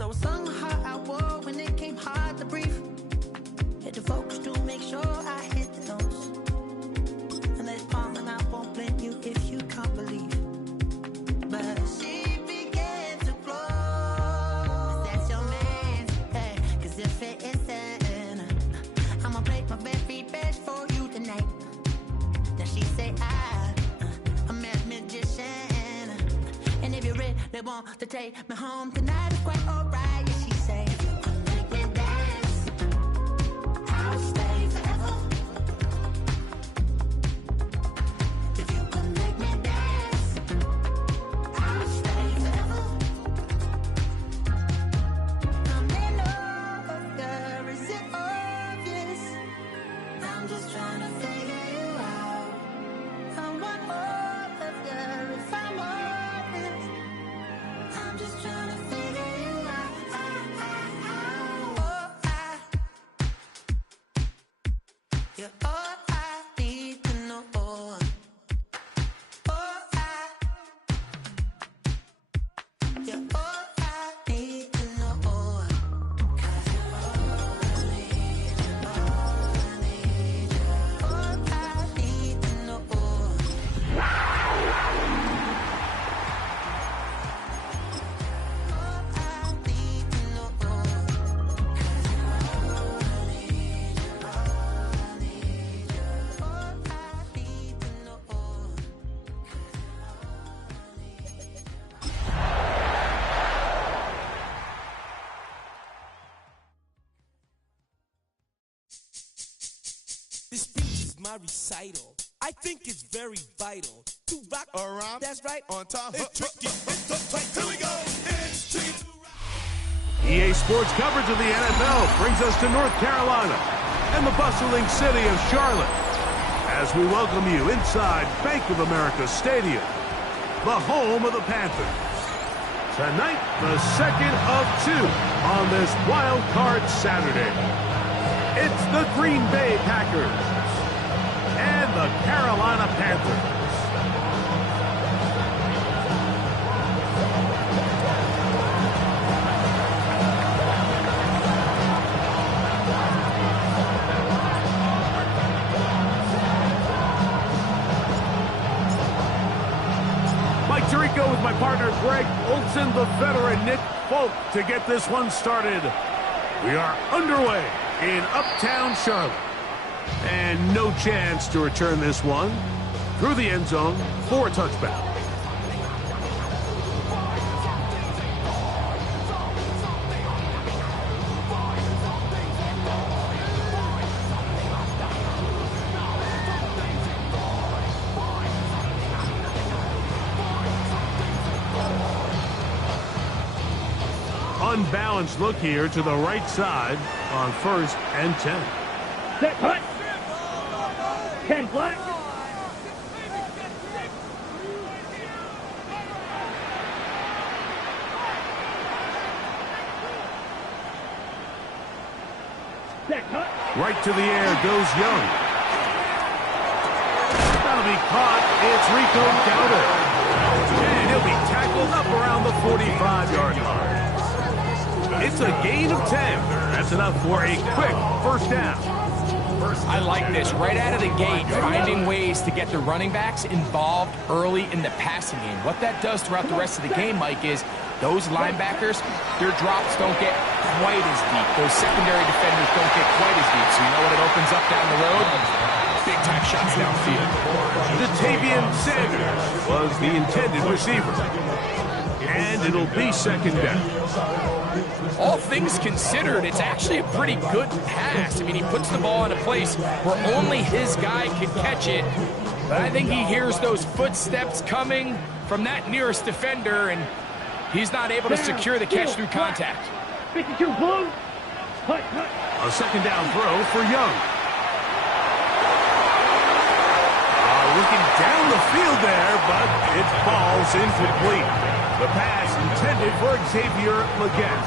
So sung hard I wore when it came hard to breathe. Hit the focus to make sure I hit the notes. And let's palm and I won't blame you if you can't believe. But she began to flow. That's your man, hey, 'cause if it isn't, I'ma play my very best for you tonight. Then she say I'm a magician, and if you're ready, they want to take me home tonight. It's quite alright. Yeah, she say, if you can make me dance, I'll stay forever. If you can make me dance, I'll stay forever. I'm in love, girl, is it obvious? I'm just trying to figure you out. I want all of you if I'm honest. I'm just trying to figure you out. You're all I need to know. You're all I need to know. 'Cause you're all I need, you're all I need, you're all I need to know. This speech is my recital. I think it's very vital to rock around. That's right. On time. It's tricky. It's so tight. Here we go. It's tricky to rock. EA Sports coverage of the NFL brings us to North Carolina and the bustling city of Charlotte as we welcome you inside Bank of America Stadium, the home of the Panthers. Tonight, the second of two on this wild card Saturday. It's the Green Bay Packers and the Carolina Panthers. Mike Tirico with my partner Greg Olson, the veteran Nick Folk to get this one started. We are underway in Uptown Charlotte. And no chance to return this one through the end zone for a touchback. Unbalanced look here to the right side on 1st and 10. Set cut. 10 black. Set cut. Right to the air goes Young. That'll be caught. It's Rico Dowdle. And he'll be tackled up around the 45-yard line. It's a gain of 10. That's enough for a quick first down. I like this. Right out of the gate, finding ways to get the running backs involved early in the passing game. What that does throughout the rest of the game, Mike, is those linebackers, their drops don't get quite as deep. Those secondary defenders don't get quite as deep. So you know what it opens up down the road? Big-time shots downfield. Jatavian Sanders was the intended receiver. And it'll be second down. All things considered, it's actually a pretty good pass. I mean, he puts the ball in a place where only his guy can catch it. But I think he hears those footsteps coming from that nearest defender, and he's not able to secure the catch through contact. 52 blue. Hut. A second down throw for Young. Looking down the field there, but it falls incomplete. The pass intended for Xavier Legette.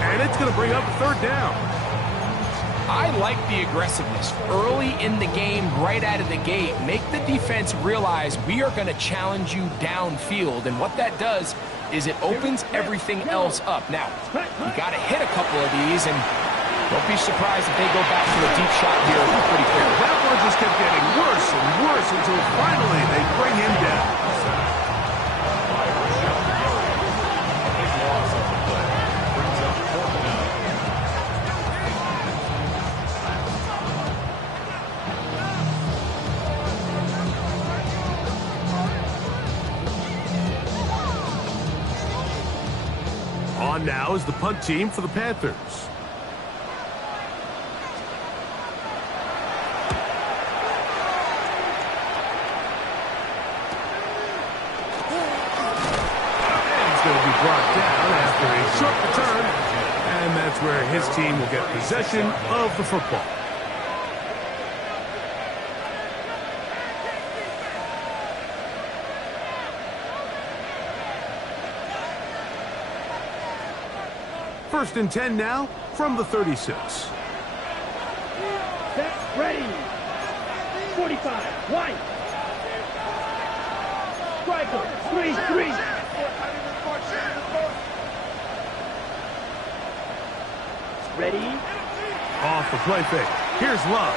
And it's going to bring up third down. I like the aggressiveness early in the game, right out of the gate. Make the defense realize we are going to challenge you downfield. And what that does, is it opens everything else up. Now, you got to hit a couple of these, and don't be surprised if they go back to a deep shot here pretty quick. That one just kept getting worse and worse until finally they bring him down. On now is the punt team for the Panthers. Brought down after a short return, and that's where his team will get possession of the football. First and 10 now from the 36. Set, ready. 45, wide. Striker, 3-3. Ready? Off the play fake. Here's Love.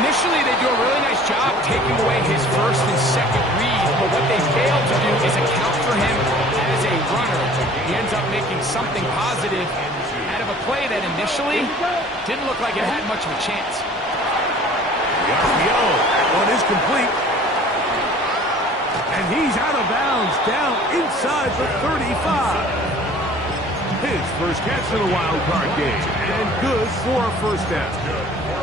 Initially, they do a really nice job taking away his first and second read, but what they fail to do is account for him as a runner. He ends up making something positive out of a play that initially didn't look like it had much of a chance. The RPO. That one is complete. And he's out of bounds down inside the 35. His first catch in the wild card game, and good for a first down.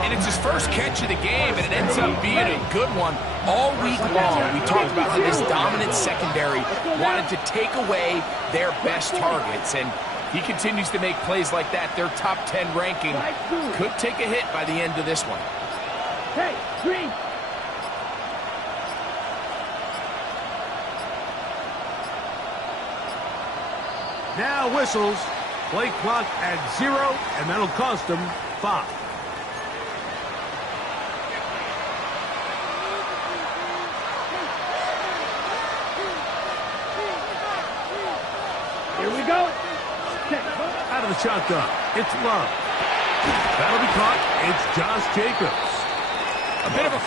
And it's his first catch of the game, and it ends up being a good one. All week long, we talked about how this dominant secondary wanted to take away their best targets, and he continues to make plays like that. Their top 10 ranking could take a hit by the end of this one. Hey, green. Now whistles. Play clock at 0, and that'll cost them 5. Here we go. Out of the shotgun, it's Love. That'll be caught. It's Josh Jacobs. A bit of a...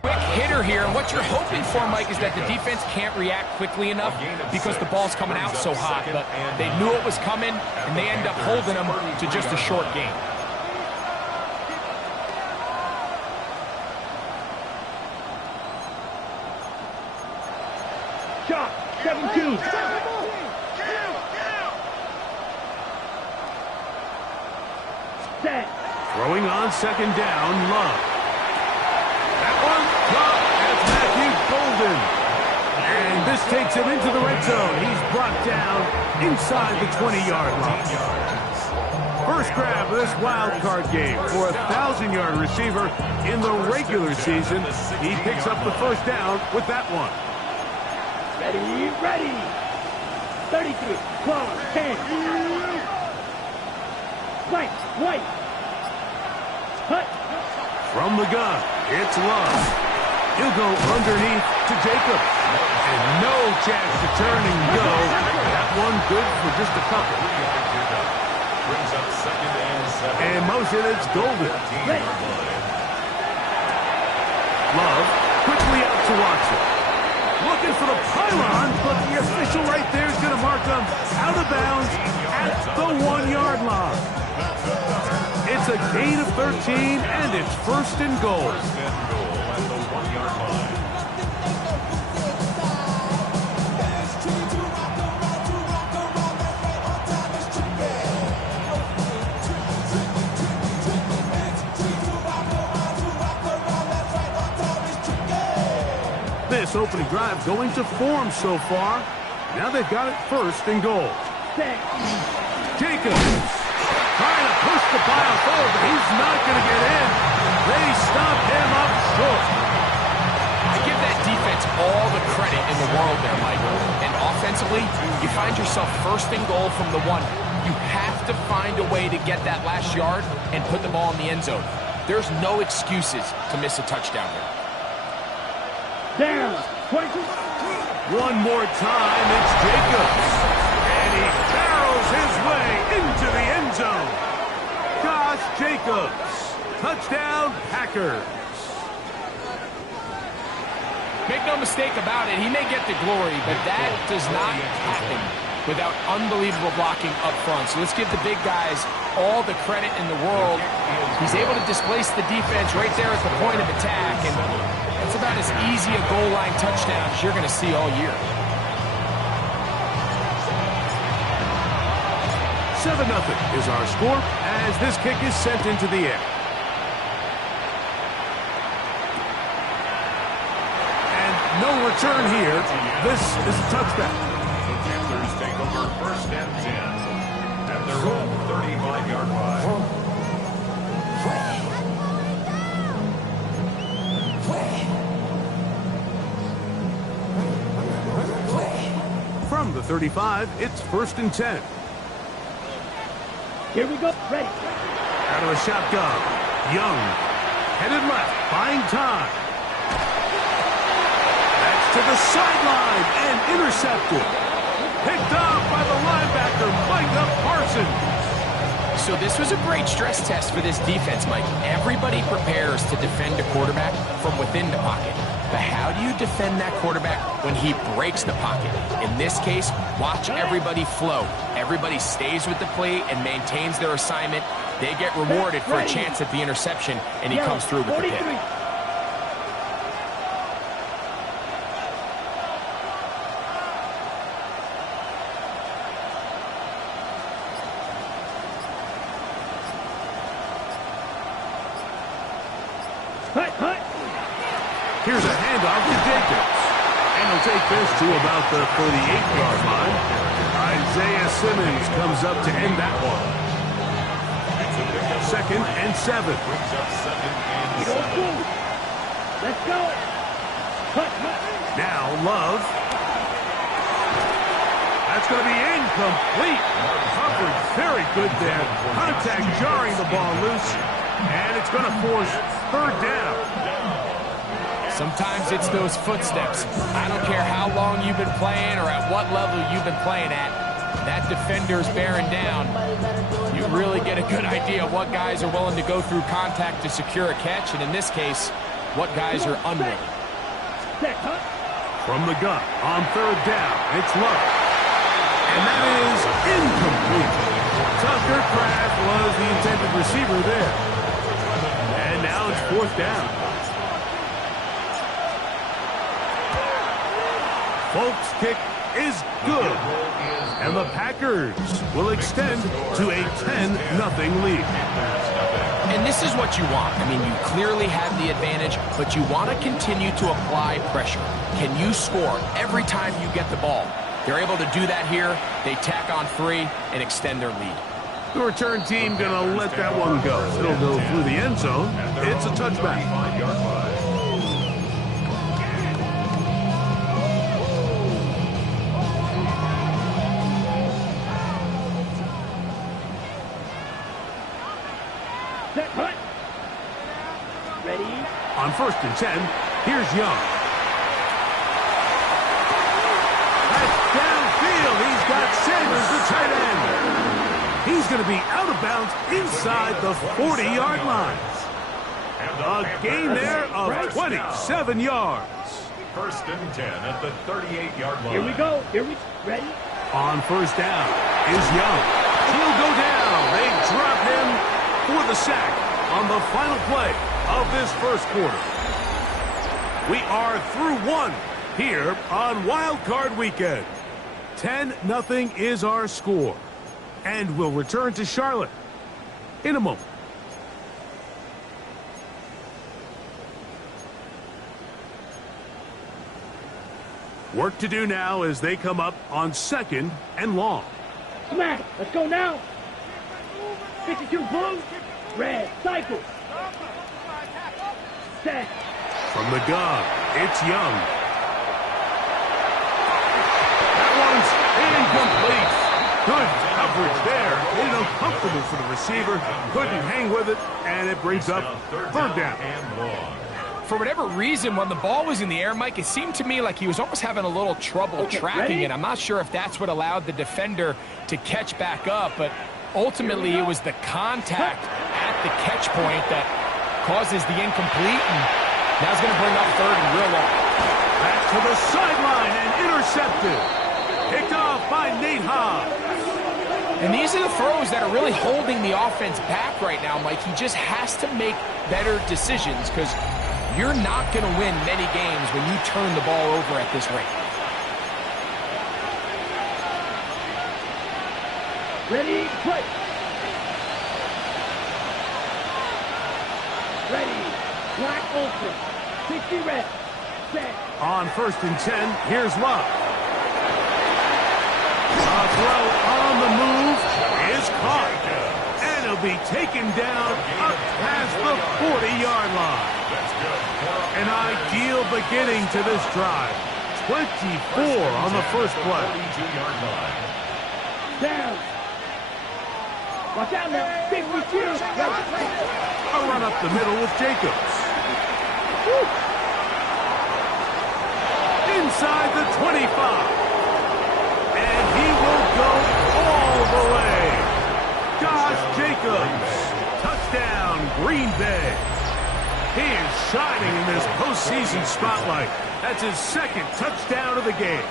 quick hitter here, and what you're hoping for, Mike, is that the defense can't react quickly enough because the ball's coming out so hot, but they knew it was coming, and they end up holding them to just a short game. Shot, 7-2. Set. Throwing on second down, Love. That one caught. That's Matthew Golden. And this takes him into the red zone. He's brought down inside the 20-yard line. First grab of this wild card game for a 1,000-yard receiver in the regular season. He picks up the first down with that one. Ready, ready. 33, 12, 10. Right, white. Hut. From the gun, it's Love. He'll go underneath to Jacobs. And no chance to turn and go. That one good for just a couple. And motion, it's Golden. Love quickly out to Watson. Looking for the pylon, but the official right there is going to mark him out of bounds at the 1-yard line. It's a gain of 13, and it's first and goal. This opening drive going to form so far. Now they've got it first and goal. Jacobs trying to push the pile forward, but he's not going to get in. They stop him up short. I give that defense all the credit in the world there, Michael. And defensively, you find yourself first and goal from the 1. You have to find a way to get that last yard and put the ball in the end zone. There's no excuses to miss a touchdown here. Down. 20. One more time, it's Jacobs. And he barrels his way into the end zone. Josh Jacobs. Touchdown, Packers. Make no mistake about it, he may get the glory, but that does not happen without unbelievable blocking up front. So let's give the big guys all the credit in the world. He's able to displace the defense right there at the point of attack, and that's about as easy a goal line touchdown as you're going to see all year. 7-0 is our score as this kick is sent into the air. No return here. This is a touchback. The Panthers take over first and 10 at their own 35-yard line. From the 35, it's first and 10. Here we go. Ready. Out of the shotgun. Young. Headed left. Buying time. To the sideline and intercepted. Picked up by the linebacker, Micah Parsons. So this was a great stress test for this defense, Mike. Everybody prepares to defend a quarterback from within the pocket. But how do you defend that quarterback when he breaks the pocket? In this case, watch everybody flow. Everybody stays with the play and maintains their assignment. They get rewarded for a chance at the interception, and he comes through with the pick. Here's a handoff to Jacobs. And he'll take this to about the 38-yard line. Isaiah Simmons comes up to end that one. 2nd and 7. Let's go. Now Love. That's going to be incomplete. Coverage very good there. Contact jarring the ball loose. And it's going to force 3rd down. Sometimes it's those footsteps. I don't care how long you've been playing or at what level you've been playing at. That defender's bearing down. You really get a good idea of what guys are willing to go through contact to secure a catch, and in this case, what guys are unwilling. From the gun on 3rd down, it's Love. And that is incomplete. Tucker Kraft was the intended receiver there. And now it's 4th down. Folks' kick is good. And the Packers will extend to a 10-0 lead. And this is what you want. I mean, you clearly have the advantage, but you want to continue to apply pressure. Can you score every time you get the ball? They're able to do that here. They tack on 3 and extend their lead. The return team going to let that one go. It'll go through the end zone. It's a touchback. On 1st and 10, here's Young. That's downfield. He's got Sanders, the tight end. He's going to be out of bounds inside the 40-yard line. A gain there of 27 yards. 1st and 10 at the 38-yard line. Here we go. Ready? On 1st down is Young. He'll go down. They drop him for the sack on the final play of this 1st quarter. We are through 1 here on Wild Card Weekend. 10-0 is our score. And we'll return to Charlotte in a moment. Work to do now as they come up on 2nd and long. Smack. Let's go now. 52 blue. Red. Cycle. Set. From the gun, it's Young. That one for the receiver. Couldn't hang with it, and it brings up third down. For whatever reason, when the ball was in the air, Mike, it seemed to me like he was almost having a little trouble tracking it. I'm not sure if that's what allowed the defender to catch back up, but ultimately it was the contact at the catch point that causes the incomplete, and now it's going to bring up third and real long. Back to the sideline and intercepted. Picked off by Nate Hobbs. And these are the throws that are really holding the offense back right now, Mike. He just has to make better decisions because you're not going to win many games when you turn the ball over at this rate. Ready, play. Ready, black open, 60 red, set. On 1st and 10, here's Love. A throw on the move is caught. And he'll be taken down up past the 40-yard line. An ideal beginning to this drive. 24 on the first play. Down. Watch out now. 52. A run up the middle with Jacobs. Woo. Inside the 25. And he will go all the way. Josh Jacobs. Touchdown, Green Bay. He is shining in this postseason spotlight. That's his second touchdown of the game.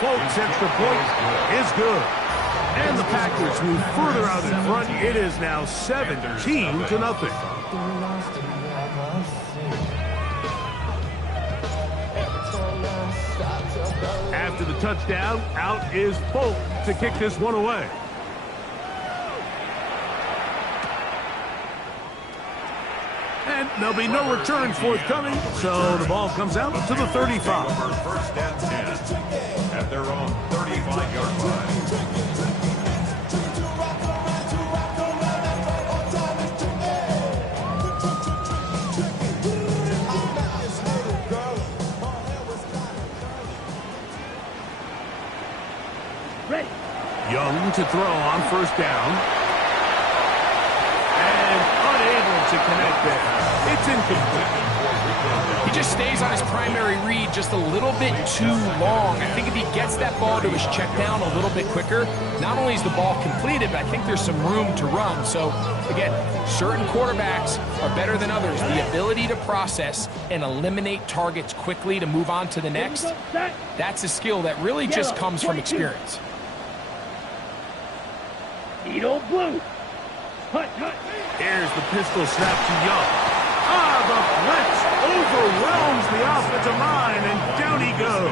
Folks, extra point is good. And the Packers move further out in front. It is now 17-0. After the touchdown, out is Folk to kick this one away. And there'll be no returns forthcoming, so the ball comes out to the 35. First and 10 at their own 35-yard line. Ready. Young to throw on 1st down. And unable to connect there. It's incomplete. He just stays on his primary read just a little bit too long. I think if he gets that ball to his check down a little bit quicker, not only is the ball completed, but I think there's some room to run. So, again, certain quarterbacks are better than others. The ability to process and eliminate targets quickly to move on to the next, that's a skill that really just comes from experience. Edo blue. Hut, hut. Here's the pistol snap to Young. The blitz overwhelms the offensive line, and down he goes.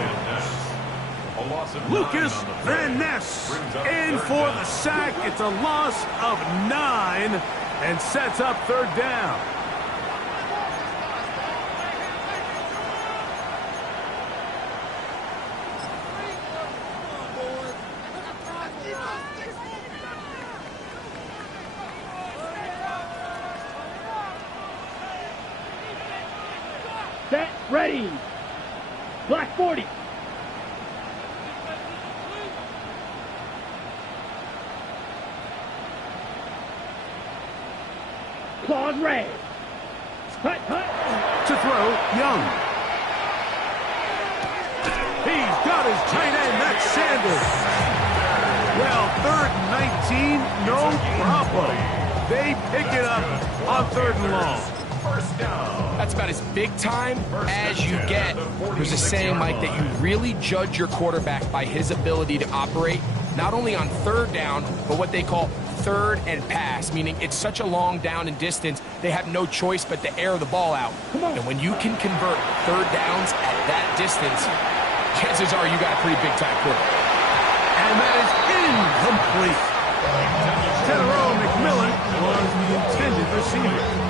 Lucas Van Ness in for the sack. It's a loss of 9 and sets up 3rd down. Set, ready. Black 40. Claws red. Hut, hut. To throw, Young. He's got his tight end, that's Sanders. Well, 3rd and 19, no problem. They pick it up on 3rd and long. That's about as big time as you get. There's a saying, Mike, that you really judge your quarterback by his ability to operate not only on 3rd down, but what they call 3rd and pass, meaning it's such a long down and distance, they have no choice but to air the ball out. And when you can convert 3rd downs at that distance, chances are you got a pretty big-time quarterback. And that is incomplete. Tedero McMillan was the intended receiver.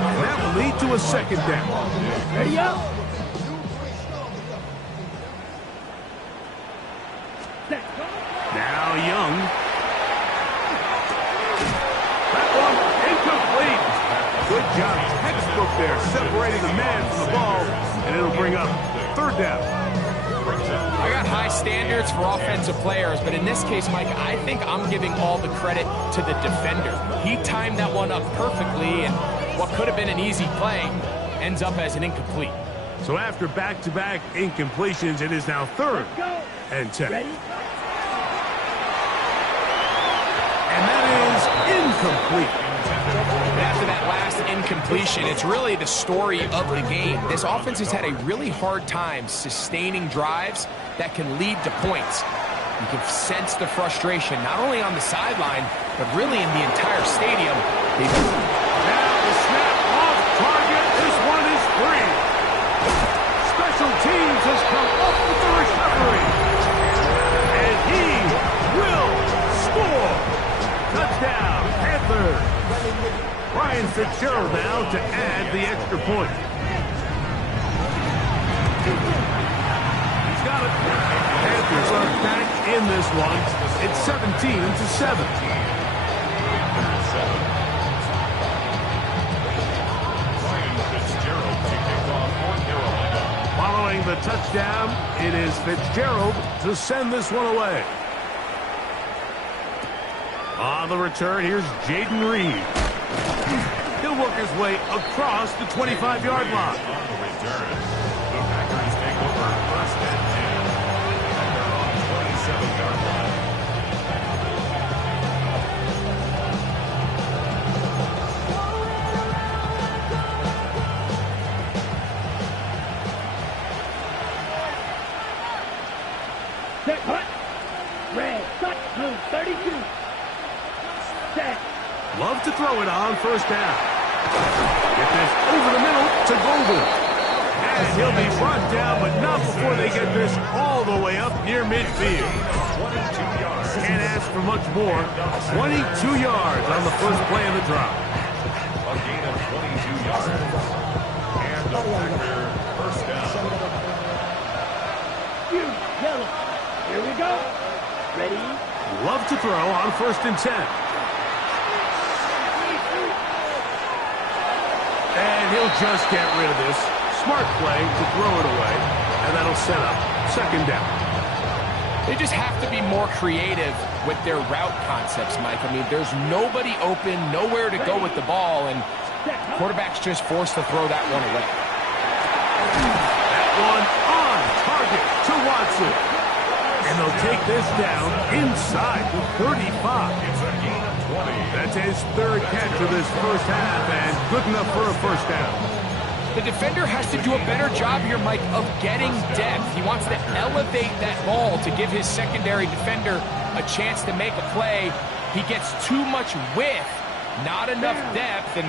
That will lead to a 2nd down. Ready up. Now Young. That one incomplete. Good job, textbook there, separating the man from the ball, and it'll bring up 3rd down. I got high standards for offensive players, but in this case, Mike, I think I'm giving all the credit to the defender. He timed that one up perfectly, and what could have been an easy play ends up as an incomplete. So after back-to-back incompletions, it is now 3rd and 10. Ready? And that is incomplete. After that last incompletion, it's really the story of the game. This offense has had a really hard time sustaining drives that can lead to points. You can sense the frustration, not only on the sideline, but really in the entire stadium. Now the snap off target. This one is free. Special teams has come up with the recovery. And he will score. Touchdown, Panthers. Ryan Fitzgerald now to add the extra point. He's got it. Panthers are back in this one. It's 17-7. Following the touchdown, it is Fitzgerald to send this one away. On the return, here's Jaden Reed. He'll work his way across the 25-yard line. On the return, the Packers take over 1st and 10 at their own 27-yard line. Set, hut. Red, shot, blue, 32. Set. Love to throw it on 1st down. Get this over the middle to Golden. And he'll be brought down, but not before they get this all the way up near midfield. Can't ask for much more. 22 yards on the first play of the drive. A gain of 22 yards. And the Packer 1st down. Yellow. Here we go. Ready? Love to throw on 1st and 10. And he'll just get rid of this. Smart play to throw it away. And that'll set up 2nd down. They just have to be more creative with their route concepts, Mike. I mean, there's nobody open, nowhere to go with the ball, and quarterback's just forced to throw that one away. That one on target to Watson. And they'll take this down inside the 35. It's a gain of 20. That's his 3rd catch of this first half, and good enough for a 1st down. The defender has to do a better job here, Mike, of getting depth. He wants to elevate that ball to give his secondary defender a chance to make a play. He gets too much width, not enough depth, and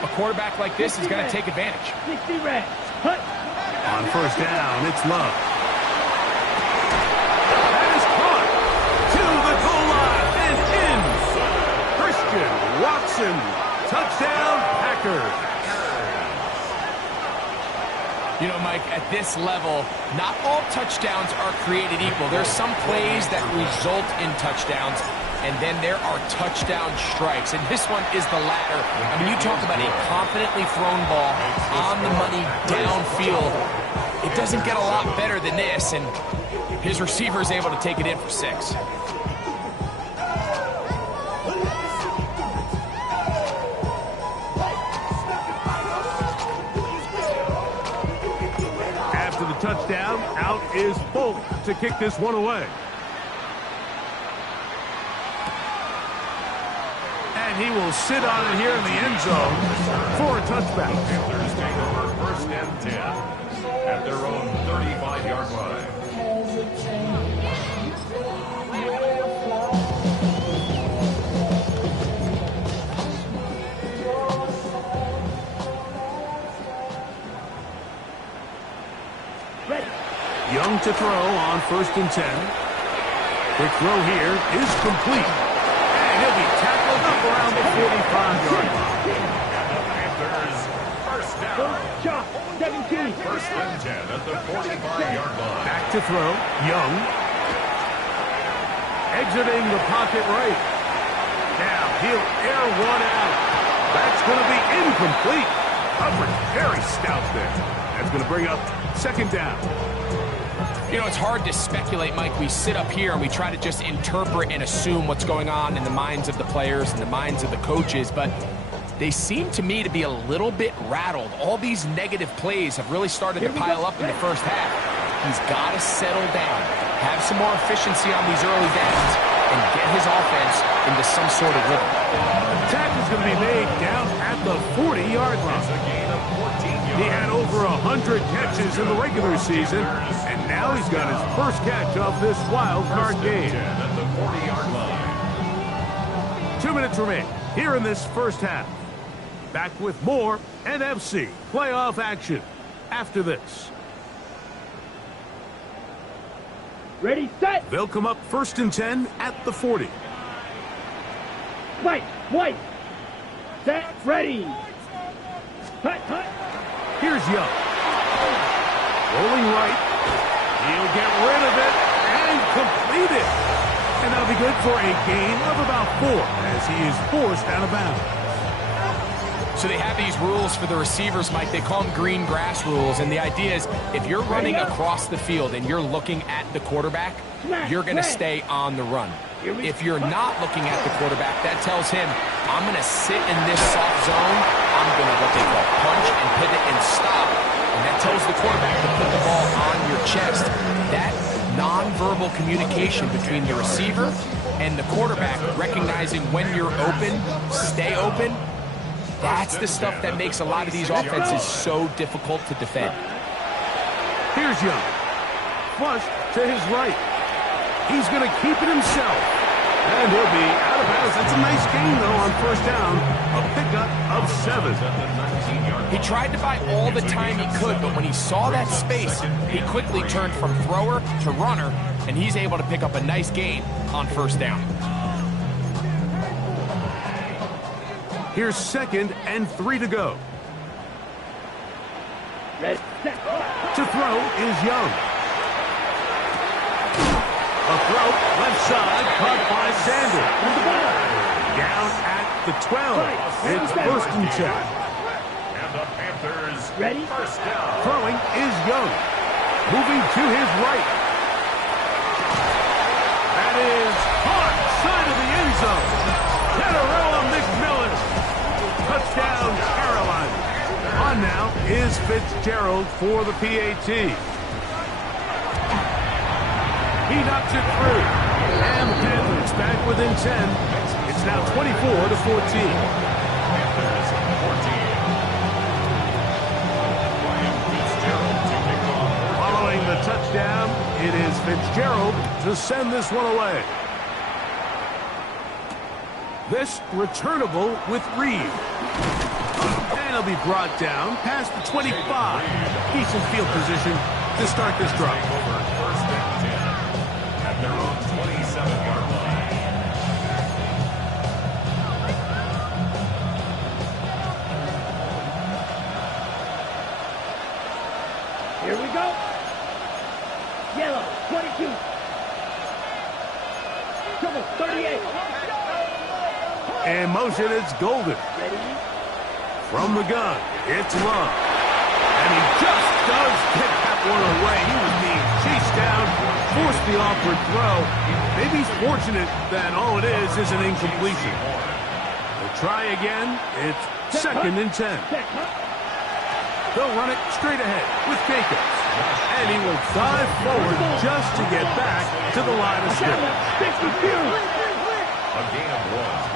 a quarterback like this is going to take advantage. 60 red. Hut. On 1st down, it's Love. That is caught to the goal line and in. Christian Watson, touchdown Packers. You know, Mike, at this level, not all touchdowns are created equal. There's some plays that result in touchdowns, and then there are touchdown strikes, and this one is the latter. I mean, you talk about a confidently thrown ball on the money downfield. It doesn't get a lot better than this, and his receiver is able to take it in for 6. Touchdown, out is Folk to kick this one away. And he will sit on it here in the end zone for a touchback. Panthers take over 1st and 10 at their own 35-yard line. Young to throw on 1st and 10. Quick throw here is complete. And he'll be tackled up around the 45-yard line. And the Panthers 1st down. Shot. 17. 1st and 10 at the 45-yard line. Back to throw. Young. Exiting the pocket right. Now he'll air one out. That's going to be incomplete. Coverage very stout there. That's going to bring up 2nd down. You know, it's hard to speculate, Mike. We sit up here and we try to just interpret and assume what's going on in the minds of the players and the minds of the coaches, but they seem to me to be a little bit rattled. All these negative plays have really started to pile up in the first half. He's got to settle down, have some more efficiency on these early downs, and get his offense into some sort of rhythm. The tackle's going to be made down at the 40-yard line. He had over 100 catches in the regular season, and now he's got his first catch of this wild card game. 2 minutes remain here in this first half. Back with more NFC playoff action after this. Ready, set. They'll come up 1st and 10 at the 40. White. Set, ready. Hut. Here's Young. Rolling right. He'll get rid of it and complete it. And that'll be good for a gain of about 4 as he is forced out of bounds. So they have these rules for the receivers, Mike. They call them green grass rules. And the idea is if you're running across the field and you're looking at the quarterback, you're going to stay on the run. If you're not looking at the quarterback, that tells him, I'm going to sit in this soft zone. I'm going to what they call punch and pivot and stop. And that tells the quarterback to put the ball on your chest. That nonverbal communication between the receiver and the quarterback, recognizing when you're open, stay open, that's the stuff that makes a lot of these offenses so difficult to defend. Here's Young. Flush to his right. He's going to keep it himself. And he'll be out of bounds. That's a nice gain, though, on first down. A pickup of 7. He tried to buy all the time he could, but when he saw that space, he quickly turned from thrower to runner, and he's able to pick up a nice gain on first down. Here's 2nd and 3 to go. To throw is Young. A throw, left side, caught by Sanders. Down at the 12. It's 1st and 10. And the Panthers Ready? first down. Throwing is Young. Moving to his right. That is hard side of the end zone. Catarella McMillan. Touchdown, Carolina. On now is Fitzgerald for the PAT. He knocks it through. And the Panthers back within 10. It's now 24-14. Panthers 14. Ryan Fitzgerald to kick off. Following the touchdown, it is Fitzgerald to send this one away. This returnable with Reed. And he'll be brought down past the 25. Decent field position to start this drive. Over 1st and 10 at their own 27-yard line. Here we go. Yellow, 22. Trouble, 38. In motion, it's Golden. Ready? From the gun, it's Love. And he just does get that one away. He was being chased down, forced the awkward throw. Maybe he's fortunate that all it is an incompletion. They'll try again. It's 2nd and 10. They'll run it straight ahead with Jacobs. And he will dive forward just to get back to the line of scrimmage. A gain of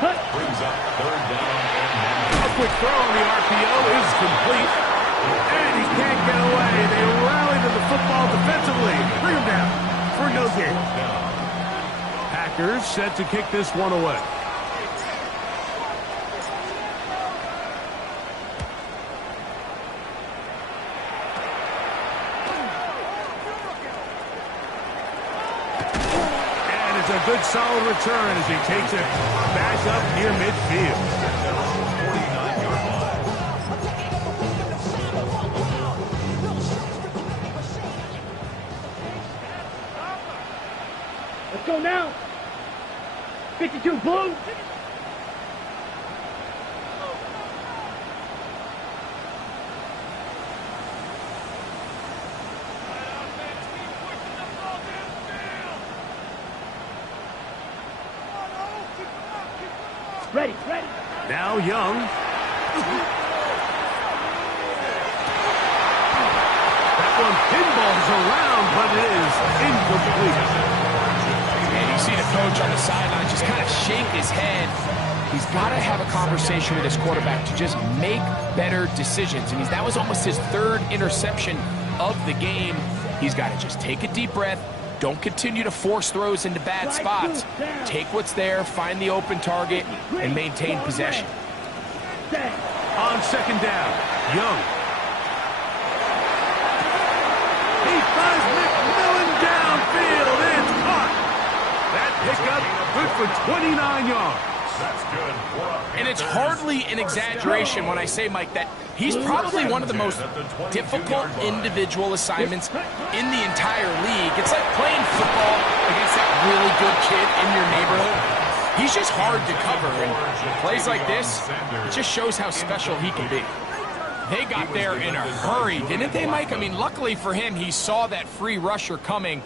1 brings up 3rd down and 9. A quick throw on the RPO is complete. And he can't get away. They rally to the football defensively. Bring him down for no gain. Packers set to kick this one away. And it's a good solid return as he takes it back up near midfield. Let's go now. 52 blue. Ready, ready. Now Young. That one pinballs around, but it is incomplete. And you see the coach on the sideline just kind of shake his head. He's got to have a conversation with his quarterback to just make better decisions. I mean, that was almost his third interception of the game. He's got to just take a deep breath. Don't continue to force throws into bad spots. Take what's there, find the open target, and maintain possession. On second down, Young. He finds McMillan downfield. It's caught. That pickup good for 29 yards. That's good. And it's hardly an exaggeration when I say, Mike, that he's probably one of the most difficult individual assignments in the entire league. It's like playing football against that really good kid in your neighborhood. He's just hard to cover, and plays like this, it just shows how special he can be. They got there in a hurry, didn't they, Mike? I mean, luckily for him, he saw that free rusher coming,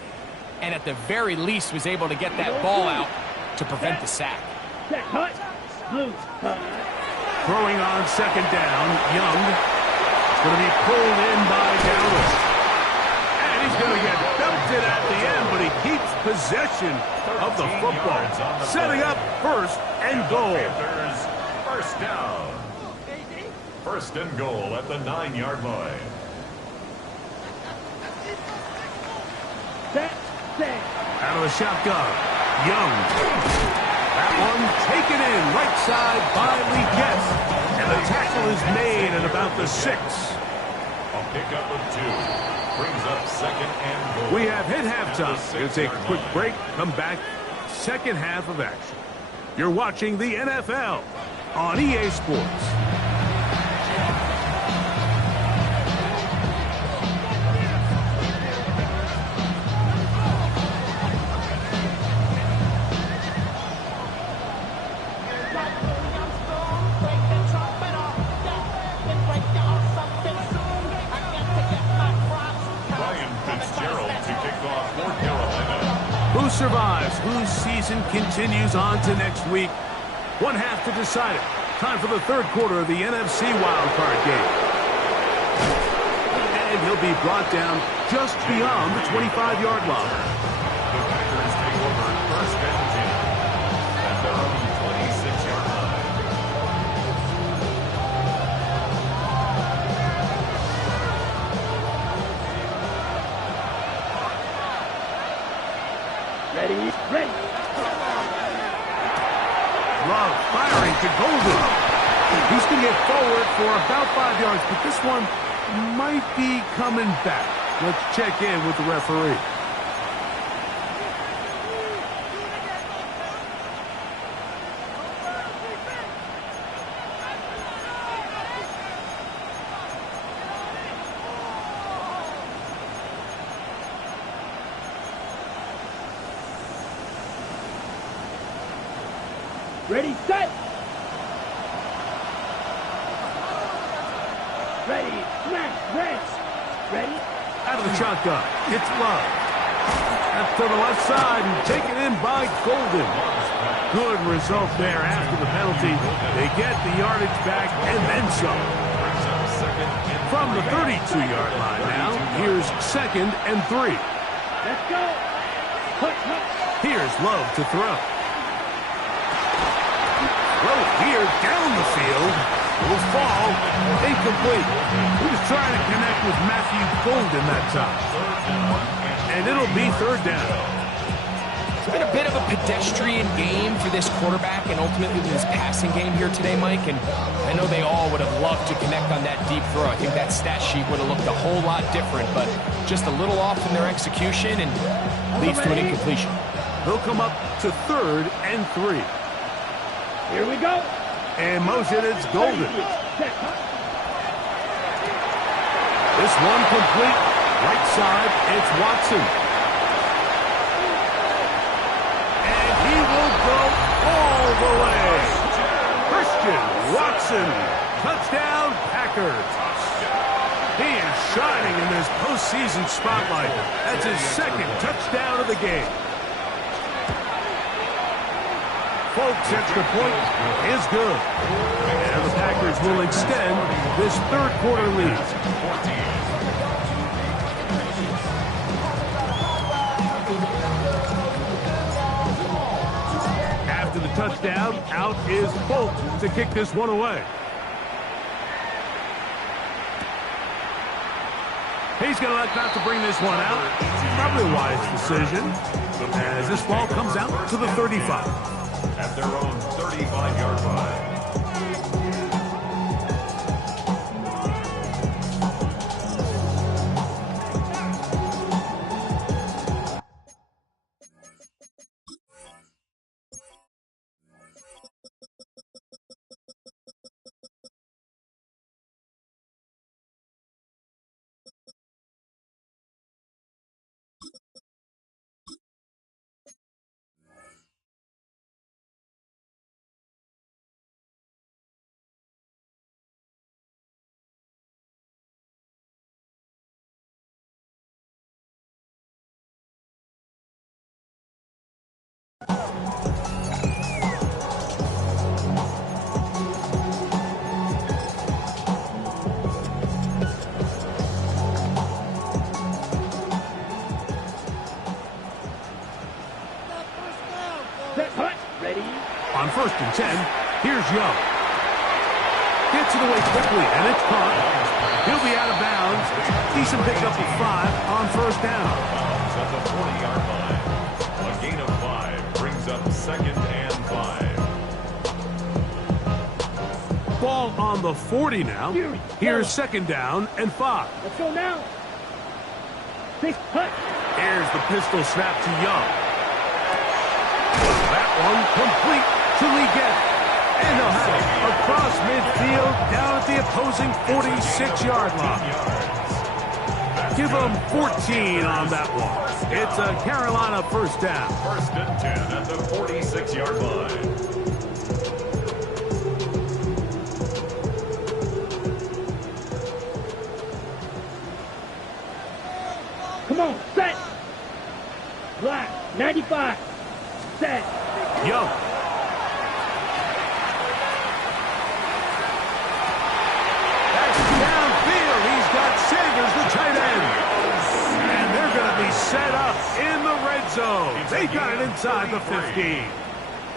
and at the very least was able to get that ball out to prevent the sack. Throwing on second down, Young. It's going to be pulled in by Dallas. And he's going to get belted at the end, but he keeps possession of the football. Setting up first and goal. First down. First and goal at the 9-yard line. Out of the shotgun, Young. That one taken in right side by Lee Guess. And the tackle is made at about the 6. A pickup of 2. Brings up second and goal. We have hit halftime. We'll take a quick break. Come back. Second half of action. You're watching the NFL on EA Sports. Survives, whose season continues on to next week. One half to decide it. Time for the third quarter of the NFC wildcard game. And he'll be brought down just beyond the 25-yard line. The Packers take over first and 10 at their own 26-yard line. Ready, ready. Love firing to Golden. He's going to get forward for about 5 yards, but this one might be coming back. Let's check in with the referee. Ready, set. Ready, smash, ranch. Ready. Out of the shotgun, it's Love. That's to the left side and taken in by Golden. Good result there after the penalty. They get the yardage back and then some. From the 32-yard line now, here's second and 3. Let's go. Here's Love to throw. Well, here down the field will fall incomplete. He was trying to connect with Matthew Golden that time. And it'll be third down. It's been a bit of a pedestrian game for this quarterback and ultimately his passing game here today, Mike. And I know they all would have loved to connect on that deep throw. I think that stat sheet would have looked a whole lot different, but just a little off in their execution and leads to an incompletion. He'll come up to third and 3. Here we go. And motion, it's Golden. This one complete. Right side, it's Watson. And he will go all the way. Christian Watson. Touchdown, Packers. He is shining in this postseason spotlight. That's his second touchdown of the game. Folks' extra point is good. And the Packers will extend this third quarter lead. After the touchdown, out is Folk to kick this one away. He's going to elect not to bring this one out. Probably a wise decision as this ball comes out to the 35. At their own 35-yard line. On 1st and 10, here's Young. Gets it away quickly, and it's caught. He'll be out of bounds. Decent pickup of 5 on 1st down. At the 40-yard line. A gain of 5 brings up 2nd and 5. Ball on the 40 now. Here's 2nd down and 5. Let's go now. Big cut. Here's the pistol snap to Young. That one complete to Leggett. And he'll have it across midfield down at the opposing 46-yard line. Give them 14 on that one. It's a Carolina 1st down. 1st and 10 at the 46-yard line. Come on, set. Black, 95. Set. Young. That's downfield. He's got Sanders, the tight end. And they're going to be set up in the red zone. They got it inside the 15.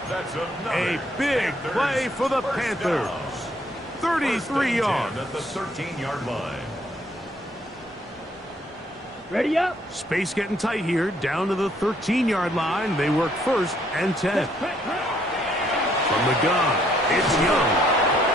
That's A big play for the Panthers. 33 yards. At the 13-yard line. Ready up. Space getting tight here. Down to the 13-yard line. They work 1st and 10. From the gun, it's Young.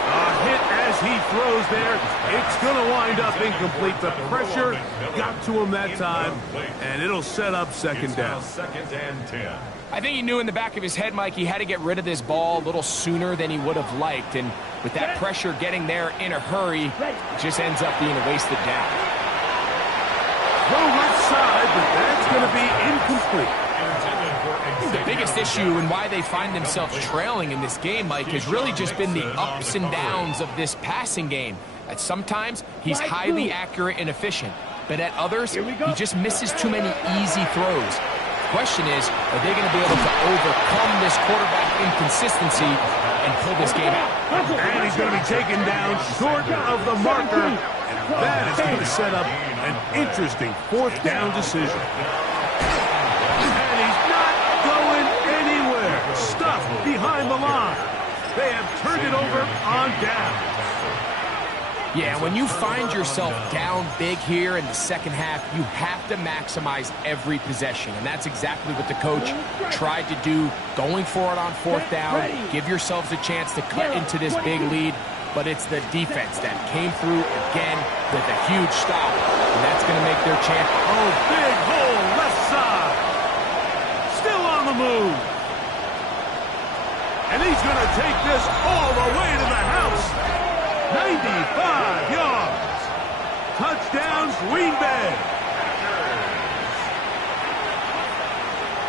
A hit as he throws there. It's going to wind up incomplete. The pressure got to him that time, and it'll set up 2nd down. 2nd and 10. I think he knew in the back of his head, Mike, he had to get rid of this ball a little sooner than he would have liked. And with that pressure getting there in a hurry, it just ends up being a wasted down. Throw left side, but that's going to be incomplete. The biggest issue and why they find themselves trailing in this game, Mike, has really just been the ups and downs of this passing game. At sometimes, he's highly accurate and efficient, but at others, he just misses too many easy throws. The question is, are they going to be able to overcome this quarterback inconsistency and pull this game out? And he's going to be taken down short of the marker, and that is going to set up an interesting 4th down decision. And he's not going anywhere. Stuffed behind the line. They have turned it over on down. Yeah, when you find yourself down big here in the second half, you have to maximize every possession. And that's exactly what the coach tried to do, going for it on 4th down. Give yourselves a chance to cut into this big lead. But it's the defense that came through again with a huge stop. And that's going to make their chance. Oh, big hole left side. Still on the move. And he's going to take this all the way to the house. 95 yards. Touchdown, Green Bay.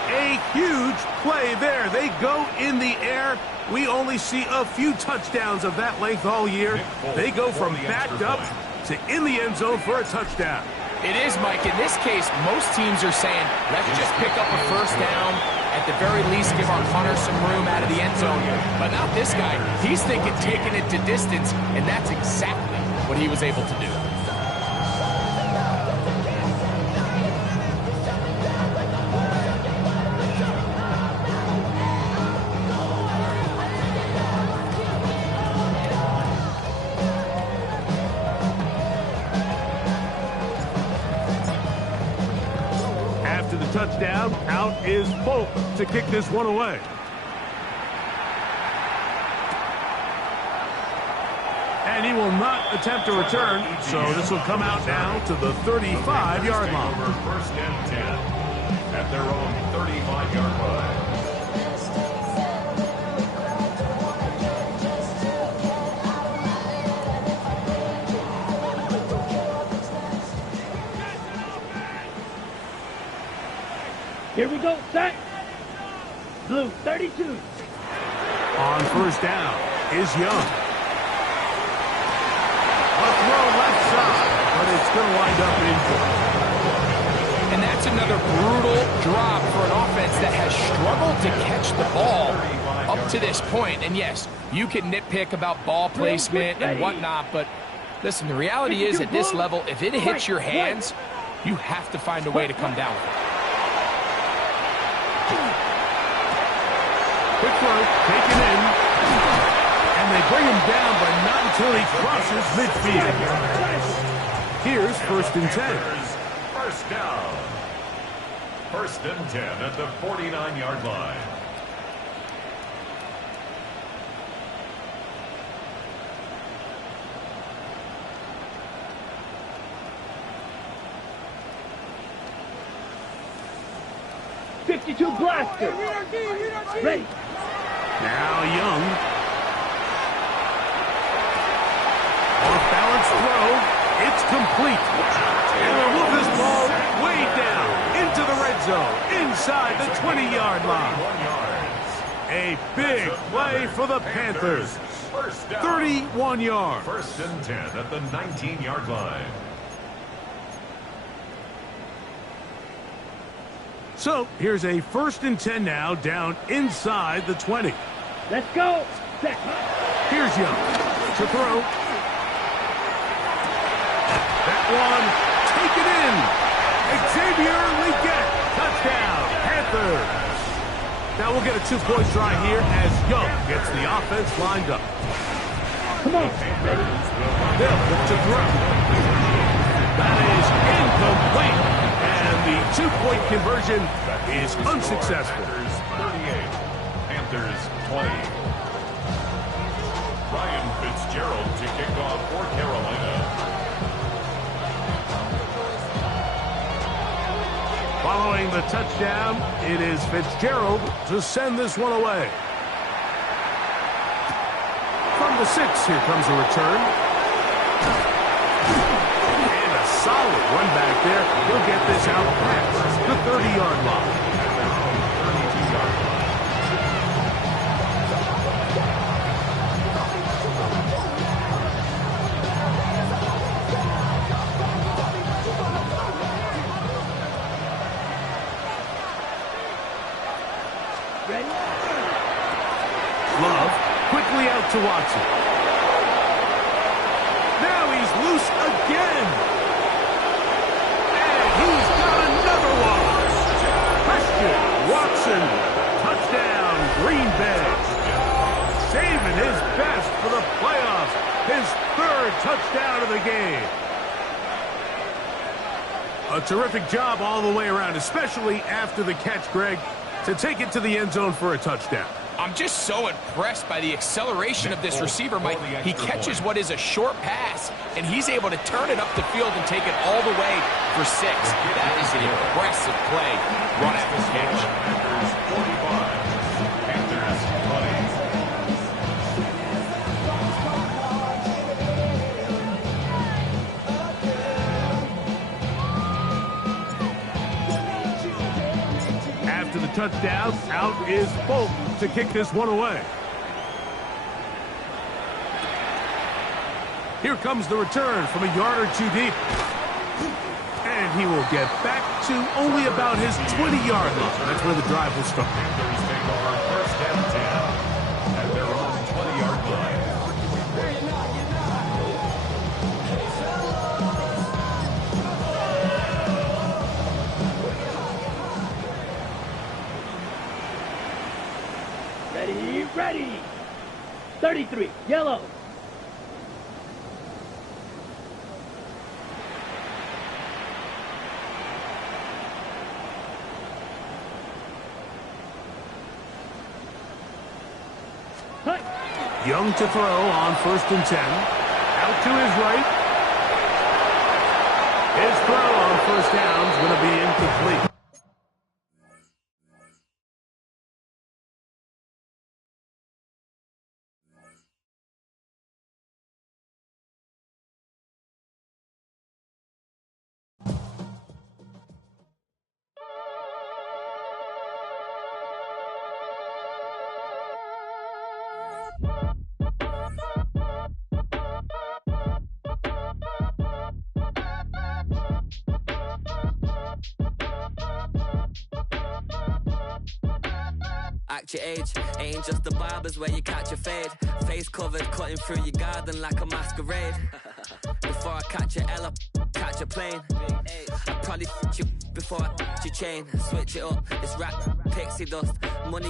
A huge play there. They go in the air. We only see a few touchdowns of that length all year. They go from backed up to in the end zone for a touchdown. It is, Mike. In this case, most teams are saying, let's just pick up a 1st down, At the very least, give our punter some room out of the end zone. But not this guy. He's thinking taking it to distance, and that's exactly what he was able to do. After the touchdown, out is Folk to kick this one away. And he will not attempt a return, so this will come out now to the 35-yard line. First and 10 at their own 35-yard line. Here we go, set. Blue 32. On first down is Young. A throw left side, but it's going to wind up incomplete. And that's another brutal drop for an offense that has struggled to catch the ball up to this point. And yes, you can nitpick about ball placement and whatnot, but listen, the reality is at this level, if it hits your hands, you have to find a way to come down with it. Quick throw, taken in, and they bring him down, but not until he crosses midfield. Here's first and 10. First down. First and 10 at the 49-yard line. '52 blaster. Ready. Now Young. Off-balance throw. It's complete. And they'll move this ball way down into the red zone, inside the 20-yard line. A big play for the Panthers. 31 yards. First and 10 at the 19-yard line. So here's a first and 10 now, down inside the 20. Let's go. Set. Here's Young to throw. That one, take it in. Xavier Leggett, touchdown, Panthers. Now we'll get a 2-point try here as Young gets the offense lined up. Come on. They'll look to throw. That is incomplete. And the 2-point conversion is unsuccessful. Panthers 20. Ryan Fitzgerald to kick off for Carolina. Following the touchdown, it is Fitzgerald to send this one away. From the 6, here comes a return. And a solid run back there. He'll get this out past the 30-yard line. Love quickly out to Watson. Now he's loose again. And he's got another one. Christian Watson. Touchdown, Green Bay. Saving his best for the playoffs. His 3rd touchdown of the game. A terrific job all the way around, especially after the catch, Greg, to take it to the end zone for a touchdown. I'm just so impressed by the acceleration of this receiver, Mike. He catches what is a short pass, and he's able to turn it up the field and take it all the way for 6. That is an impressive play run after catch. Panthers 20. After the touchdown, out is Folk to kick this one away. Here comes the return from a yard or 2 deep. And And he will get back to only about his 20-yard line. That's where the drive will start. Panthers take over first and 10 at their own 20-yard line. Ready. 33, yellow. Young to throw on first and 10. Out to his right. His throw on first down is going to be incomplete. Act your age, ain't just the barbers where you catch a fade. Face covered, cutting through your garden like a masquerade. Before I catch a L up, catch a plane. I probably you before I your chain. Switch it up, it's rap, pixie dust, money.